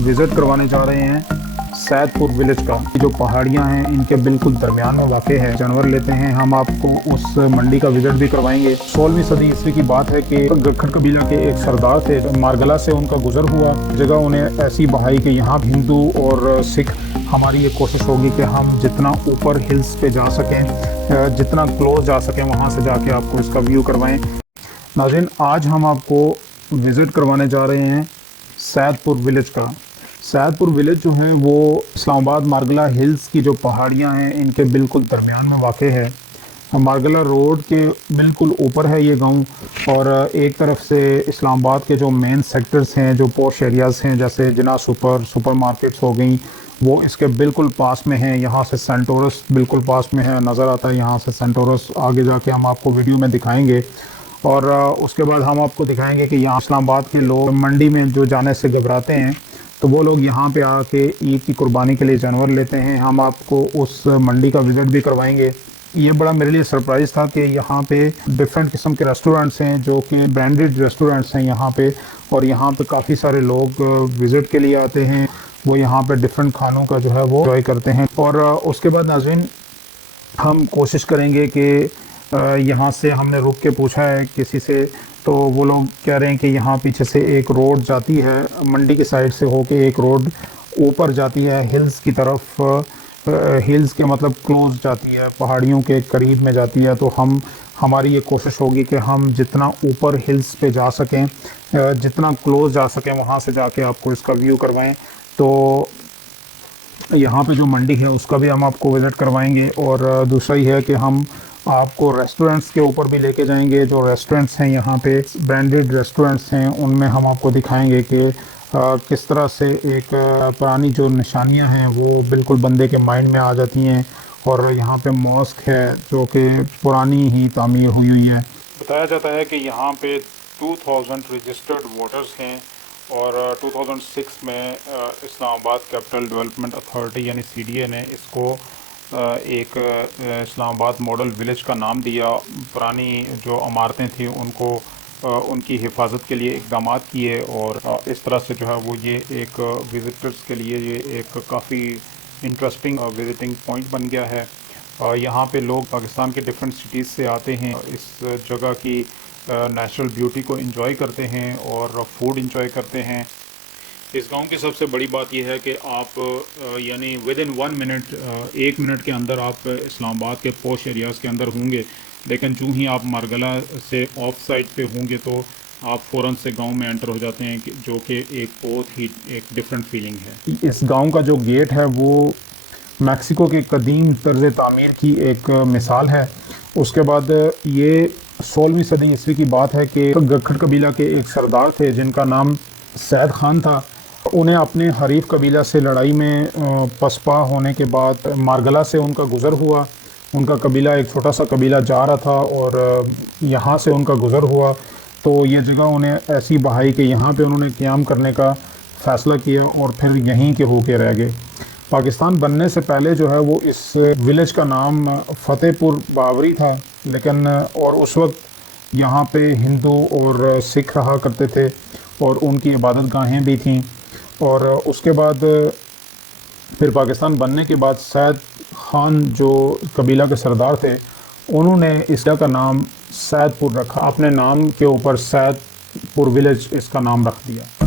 Visit करवाने जा रहे हैं सैदपुर विलेज का। जो पहाड़ियां हैं इनके बिल्कुल दरमियान में वाक़ है। जानवर लेते हैं, हम आपको उस मंडी का विज़िट भी करवाएंगे। 16वीं सदी ईस्वी की बात है कि गखर कबीला के एक सरदार थे, मारगला से उनका गुजर हुआ। जगह उन्हें ऐसी बहाई कि यहाँ हिंदू और सिख, हमारी ये कोशिश होगी कि हम जितना ऊपर हिल्स पे जा सकें, जितना क्लोज जा सकें, वहाँ से जाके आपको इसका व्यू करवाएं। नाज़रीन, आज हम आपको विज़िट करवाने जा रहे हैं सैदपुर विलेज का। सैदपुर विलेज जो है वो इस्लामाबाद मारगला हिल्स की जो पहाड़ियाँ हैं इनके बिल्कुल दरमियान में वाक़ है। मारगला रोड के बिल्कुल ऊपर है ये गांव, और एक तरफ से इस्लामाबाद के जो मेन सेक्टर्स हैं, जो पॉश एरियाज़ हैं, जैसे जिना सुपर मार्केट्स हो गई, वो इसके बिल्कुल पास में हैं। यहाँ से सेंटोरस बिल्कुल पास में है, नज़र आता है यहाँ से सेंटोरस। आगे जाके हम आपको वीडियो में दिखाएंगे, और उसके बाद हम आपको दिखाएंगे कि यहाँ इस्लामाबाद के लोग मंडी में जो जाने से घबराते हैं, तो वो लोग यहाँ पे आके ईद की कुर्बानी के लिए जानवर लेते हैं। हम आपको उस मंडी का विज़िट भी करवाएंगे। ये बड़ा मेरे लिए सरप्राइज़ था कि यहाँ पे डिफरेंट किस्म के रेस्टोरेंट्स हैं, जो कि ब्रांडेड रेस्टोरेंट्स हैं यहाँ पे, और यहाँ पे काफ़ी सारे लोग विज़िट के लिए आते हैं। वो यहाँ पे डिफरेंट खानों का जो है वो एंजॉय करते हैं। और उसके बाद नाज़रीन, हम कोशिश करेंगे कि यहाँ से हमने रुक के पूछा है किसी से, तो वो लोग कह रहे हैं कि यहाँ पीछे से एक रोड जाती है, मंडी की साइड से होके एक रोड ऊपर जाती है हिल्स की तरफ। हिल्स के मतलब क्लोज जाती है, पहाड़ियों के करीब में जाती है। तो हमारी ये कोशिश होगी कि हम जितना ऊपर हिल्स पे जा सकें, जितना क्लोज जा सकें, वहाँ से जाके आपको इसका व्यू करवाएं। तो यहाँ पे जो मंडी है उसका भी हम आपको विज़िट करवाएंगे। और दूसरा ही है कि हम आपको रेस्टोरेंट्स के ऊपर भी लेके जाएंगे। जो रेस्टोरेंट्स हैं यहाँ पे, ब्रांडेड रेस्टोरेंट्स हैं, उनमें हम आपको दिखाएंगे कि किस तरह से एक पुरानी जो निशानियाँ हैं वो बिल्कुल बंदे के माइंड में आ जाती हैं। और यहाँ पे मॉस्क है जो कि पुरानी ही तामीर हुई है। बताया जाता है कि यहाँ पे 2000 रजिस्टर्ड वोटर्स हैं, और 2006 में इस्लामाबाद कैपिटल डेवलपमेंट अथॉरिटी यानी CDA ने इसको एक इस्लामाबाद मॉडल विलेज का नाम दिया। पुरानी जो इमारतें थी उनको उनकी हिफाजत के लिए इकदाम किए, और इस तरह से जो है वो ये एक विज़िटर्स के लिए ये एक काफ़ी इंटरेस्टिंग विज़िटिंग पॉइंट बन गया है। यहाँ पे लोग पाकिस्तान के डिफरेंट सिटीज़ से आते हैं, इस जगह की नेचुरल ब्यूटी को एंजॉय करते हैं और फूड एंजॉय करते हैं। इस गांव की सबसे बड़ी बात यह है कि आप यानी विद इन 1 मिनट, 1 मिनट के अंदर आप इस्लामाबाद के पॉश एरियाज़ के अंदर होंगे। लेकिन जो ही आप मारगला से ऑफ साइड पे होंगे तो आप फ़ौरन से गांव में एंटर हो जाते हैं, जो कि एक बहुत ही एक डिफरेंट फीलिंग है। इस गांव का जो गेट है वो मैक्सिको के कदीम तर्ज़ तामीर की एक मिसाल है। उसके बाद ये 16वीं सदी ईस्वी की बात है कि गखर कबीला के एक सरदार थे जिनका नाम सैद खान था। उन्हें अपने हरीफ कबीला से लड़ाई में पसपा होने के बाद मारगला से उनका गुज़र हुआ। उनका कबीला एक छोटा सा कबीला जा रहा था, और यहाँ से उनका गुज़र हुआ। तो ये जगह उन्हें ऐसी बहाई कि यहाँ पे उन्होंने क़याम करने का फ़ैसला किया, और फिर यहीं के होके रह गए। पाकिस्तान बनने से पहले जो है वो इस विलेज का नाम फ़तेहपुर बावरी था, लेकिन और उस वक्त यहाँ पे हिंदू और सिख रहा करते थे, और उनकी इबादत गाहें भी थीं। और उसके बाद फिर पाकिस्तान बनने के बाद सैद खान जो कबीला के सरदार थे, उन्होंने इस जगह का नाम सैदपुर रखा। अपने नाम के ऊपर सैदपुर विलेज इसका नाम रख दिया।